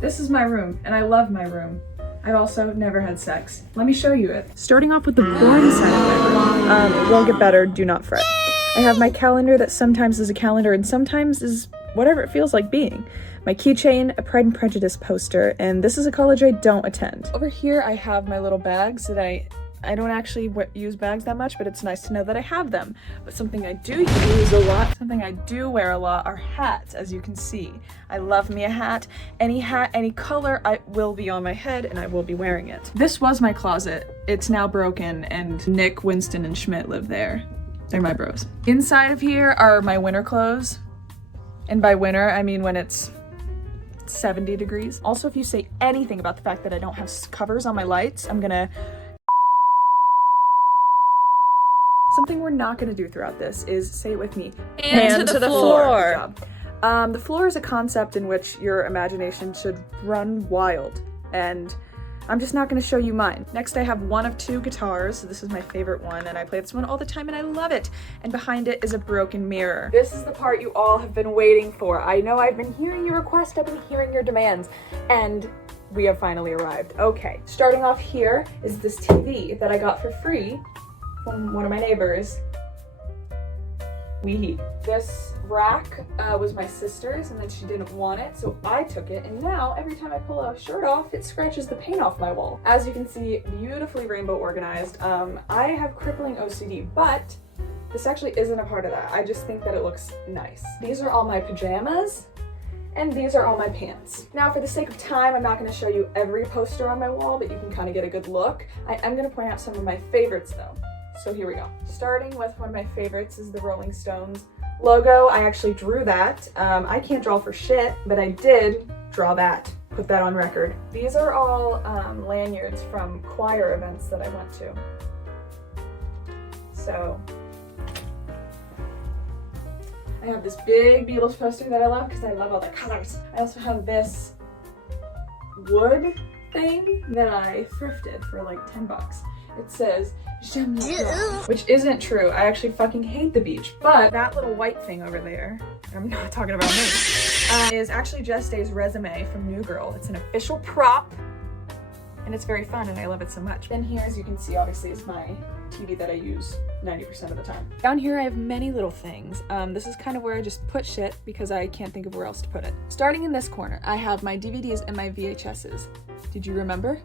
This is my room, and I love my room. I've also never had sex. Let me show you it. Starting off with the boring side of my room. It will get better, do not fret. I have my calendar that sometimes is a calendar and sometimes is whatever it feels like being. My keychain, a Pride and Prejudice poster, and this is a college I don't attend. Over here I have my little bags that I don't actually use bags that much, but it's nice to know that I have them. But something I do use a lot, something I do wear a lot are hats, as you can see. I love me a hat. Any hat, any color, I will be on my head and I will be wearing it. This was my closet. It's now broken and Nick, Winston, and Schmidt live there. They're my bros. Inside of here are my winter clothes. And by winter, I mean when it's 70 degrees. Also, if you say anything about the fact that I don't have covers on my lights, I'm gonna... Something we're not gonna do throughout this is, say it with me, hand to the floor. Good job. The floor is a concept in which your imagination should run wild, and I'm just not gonna show you mine. Next, I have one of two guitars. This is my favorite one, and I play this one all the time, and I love it. And behind it is a broken mirror. This is the part you all have been waiting for. I know I've been hearing your requests, I've been hearing your demands, and we have finally arrived. Okay, starting off here is this TV that I got for free from one of my neighbors. This rack was my sister's, and then she didn't want it, so I took it, and now every time I pull a shirt off, it scratches the paint off my wall. As you can see, beautifully rainbow organized. I have crippling OCD, but this actually isn't a part of that. I just think that it looks nice. These are all my pajamas, and these are all my pants. Now, for the sake of time, I'm not going to show you every poster on my wall, but you can kind of get a good look. I am going to point out some of my favorites, though. So here we go. Starting with one of my favorites is the Rolling Stones logo. I actually drew that. I can't draw for shit, but I did draw that. Put that on record. These are all lanyards from choir events that I went to. So I have this big Beatles poster that I love because I love all the colors. I also have this wood thing that I thrifted for like 10 bucks. It says, which isn't true. I actually fucking hate the beach. But that little white thing over there, I'm not talking about me, is actually Jess Day's resume from New Girl. It's an official prop, and it's very fun, and I love it so much. Then here, as you can see, obviously, is my TV that I use 90% of the time. Down here, I have many little things. This is kind of where I just put shit because I can't think of where else to put it. Starting in this corner, I have my DVDs and my VHSs. Did you remember?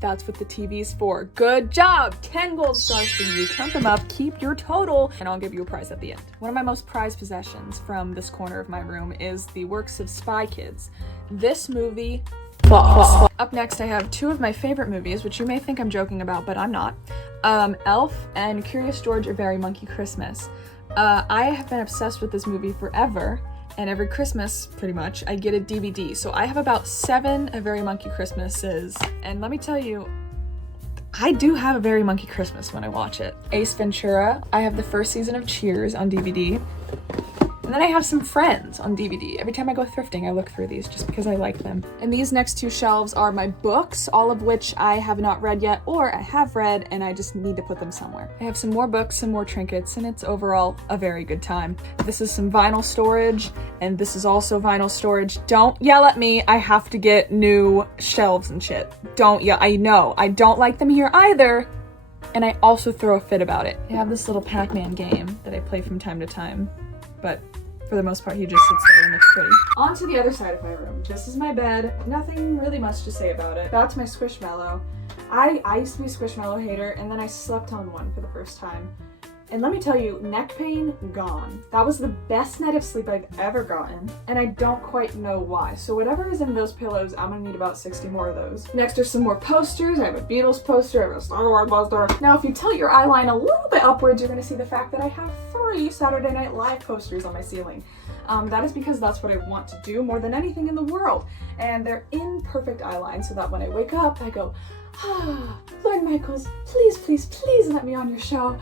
That's what the TV's for. Good job! 10 gold stars for you. Count them up, keep your total, and I'll give you a prize at the end. One of my most prized possessions from this corner of my room is the works of Spy Kids. This movie boss. Up next, I have two of my favorite movies, which you may think I'm joking about, but I'm not. Elf and Curious George: A Very Monkey Christmas. I have been obsessed with this movie forever, and every Christmas, pretty much, I get a DVD. So I have about 7 A Very Monkey Christmases. And let me tell you, I do have a very monkey Christmas when I watch it. Ace Ventura. I have the first season of Cheers on DVD. And then I have some Friends on DVD. Every time I go thrifting, I look through these just because I like them. And these next two shelves are my books, all of which I have not read yet, or I have read and I just need to put them somewhere. I have some more books, some more trinkets, and it's overall a very good time. This is some vinyl storage, and this is also vinyl storage. Don't yell at me, I have to get new shelves and shit. Don't yell, I know, I don't like them here either, and I also throw a fit about it. I have this little Pac-Man game that I play from time to time, but for the most part, he just sits there and looks pretty. On to the other side of my room. This is my bed. Nothing really much to say about it. That's my Squishmallow. I used to be a Squishmallow hater, and then I slept on one for the first time. And let me tell you, neck pain, gone. That was the best night of sleep I've ever gotten, and I don't quite know why. So whatever is in those pillows, I'm gonna need about 60 more of those. Next are some more posters. I have a Beatles poster, I have a Star Wars poster. Now, if you tilt your eye line a little bit upwards, you're gonna see the fact that I have 3 Saturday Night Live posters on my ceiling. That is because that's what I want to do more than anything in the world. And they're in perfect eye line so that when I wake up, I go, Lord Michaels, please, please, please let me on your show.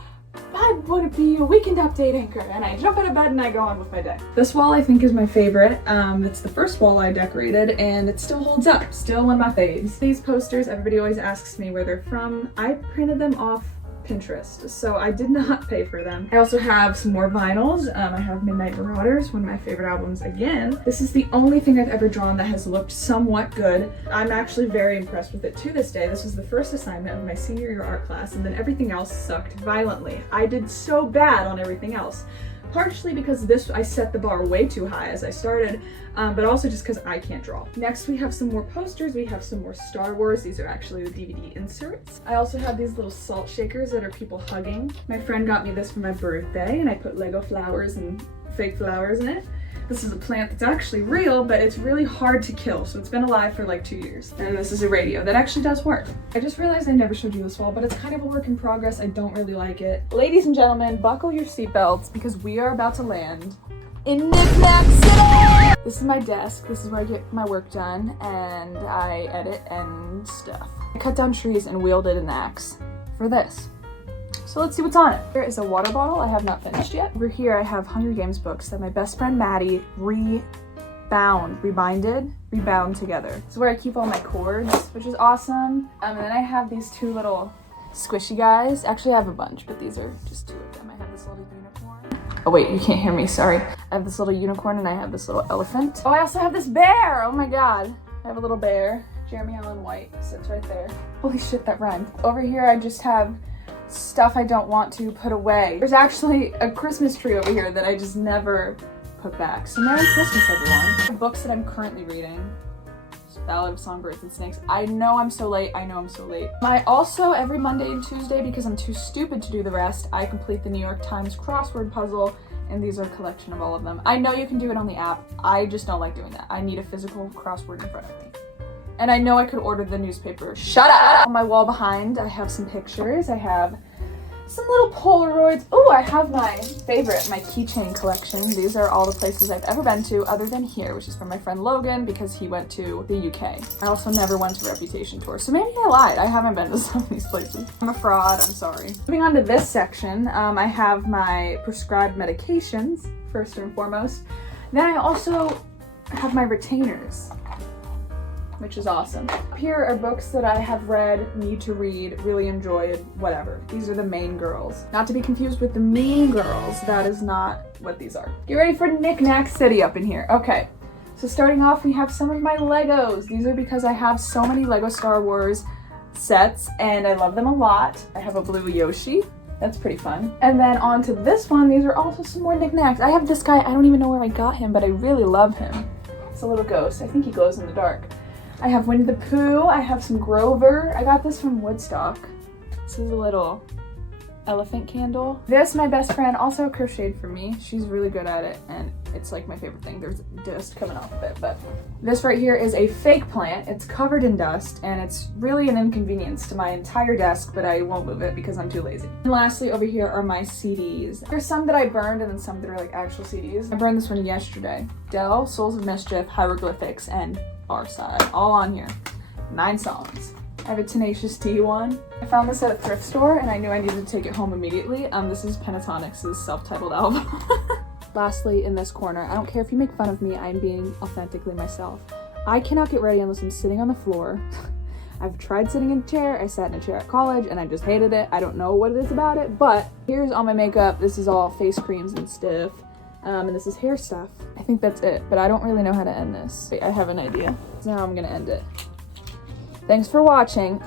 I want to be a weekend update anchor, and I jump out of bed and I go on with my day. This wall I think is my favorite. It's the first wall I decorated, and it still holds up. Still one of my faves. These posters, everybody always asks me where they're from. I printed them off Pinterest, so I did not pay for them. I also have some more vinyls. I have Midnight Marauders, one of my favorite albums again. This is the only thing I've ever drawn that has looked somewhat good. I'm actually very impressed with it to this day. This was the first assignment of my senior year art class, and then everything else sucked violently. I did so bad on everything else. Partially because I set the bar way too high as I started, but also just because I can't draw. Next we have some more posters. We have some more Star Wars. These are actually the DVD inserts. I also have these little salt shakers that are people hugging. My friend got me this for my birthday, and I put Lego flowers and fake flowers in it. This is a plant that's actually real, but it's really hard to kill, so it's been alive for like 2 years. And this is a radio that actually does work. I just realized I never showed you this wall, but it's kind of a work in progress. I don't really like it. Ladies and gentlemen, buckle your seatbelts because we are about to land in Knick-Knack City! This is my desk. This is where I get my work done, and I edit and stuff. I cut down trees and wielded an axe for this. So let's see what's on it. Here is a water bottle I have not finished yet. Over here I have Hunger Games books that my best friend Maddie rebound together. This is where I keep all my cords, which is awesome. And then I have these two little squishy guys. Actually I have a bunch, but these are just two of them. I have this little unicorn. Oh wait, you can't hear me, sorry. I have this little unicorn and I have this little elephant. Oh, I also have this bear! Oh my god. I have a little bear. Jeremy Allen White sits right there. Holy shit, that rhymed. Over here I just have stuff I don't want to put away. There's actually a Christmas tree over here that I just never put back. So Merry Christmas, everyone. The books that I'm currently reading. Ballad of Songbirds and Snakes. I know I'm so late. I know I'm so late. I also, every Monday and Tuesday, because I'm too stupid to do the rest, I complete the New York Times crossword puzzle, and these are a collection of all of them. I know you can do it on the app. I just don't like doing that. I need a physical crossword in front of me. And I know I could order the newspaper. Shut up! On my wall behind, I have some pictures. I have some little Polaroids. Oh, I have my favorite, my keychain collection. These are all the places I've ever been to other than here, which is from my friend Logan because he went to the UK. I also never went to Reputation Tour, so maybe I lied. I haven't been to some of these places. I'm a fraud, I'm sorry. Moving on to this section, I have my prescribed medications, first and foremost. Then I also have my retainers, which is awesome. Here are books that I have read, need to read, really enjoyed, whatever. These are the Main Girls. Not to be confused with the Mean Girls. That is not what these are. Get ready for Knick-Knack City up in here. Okay, so starting off, we have some of my Legos. These are because I have so many Lego Star Wars sets, and I love them a lot. I have a blue Yoshi. That's pretty fun. And then on to this one, these are also some more knickknacks. I have this guy, I don't even know where I got him, but I really love him. It's a little ghost. I think he glows in the dark. I have Winnie the Pooh, I have some Grover. I got this from Woodstock. This is a little elephant candle. This, my best friend, also crocheted for me. She's really good at it, and it's like my favorite thing. There's dust coming off of it, but this right here is a fake plant. It's covered in dust, and it's really an inconvenience to my entire desk, but I won't move it because I'm too lazy. And lastly, over here are my CDs. There's some that I burned, and then some that are like actual CDs. I burned this one yesterday. Dell, Souls of Mischief, Hieroglyphics, and Our Side, all on here. 9 songs. I have a Tenacious D one. I found this at a thrift store and I knew I needed to take it home immediately. This is Pentatonix's self-titled album. Lastly, in this corner, I don't care if you make fun of me, I'm being authentically myself. I cannot get ready unless I'm sitting on the floor. I've tried sitting in a chair, I sat in a chair at college and I just hated it. I don't know what it is about it, but here's all my makeup. This is all face creams and stuff. And this is hair stuff. I think that's it, but I don't really know how to end this. Wait, I have an idea. Now I'm gonna end it. Thanks for watching.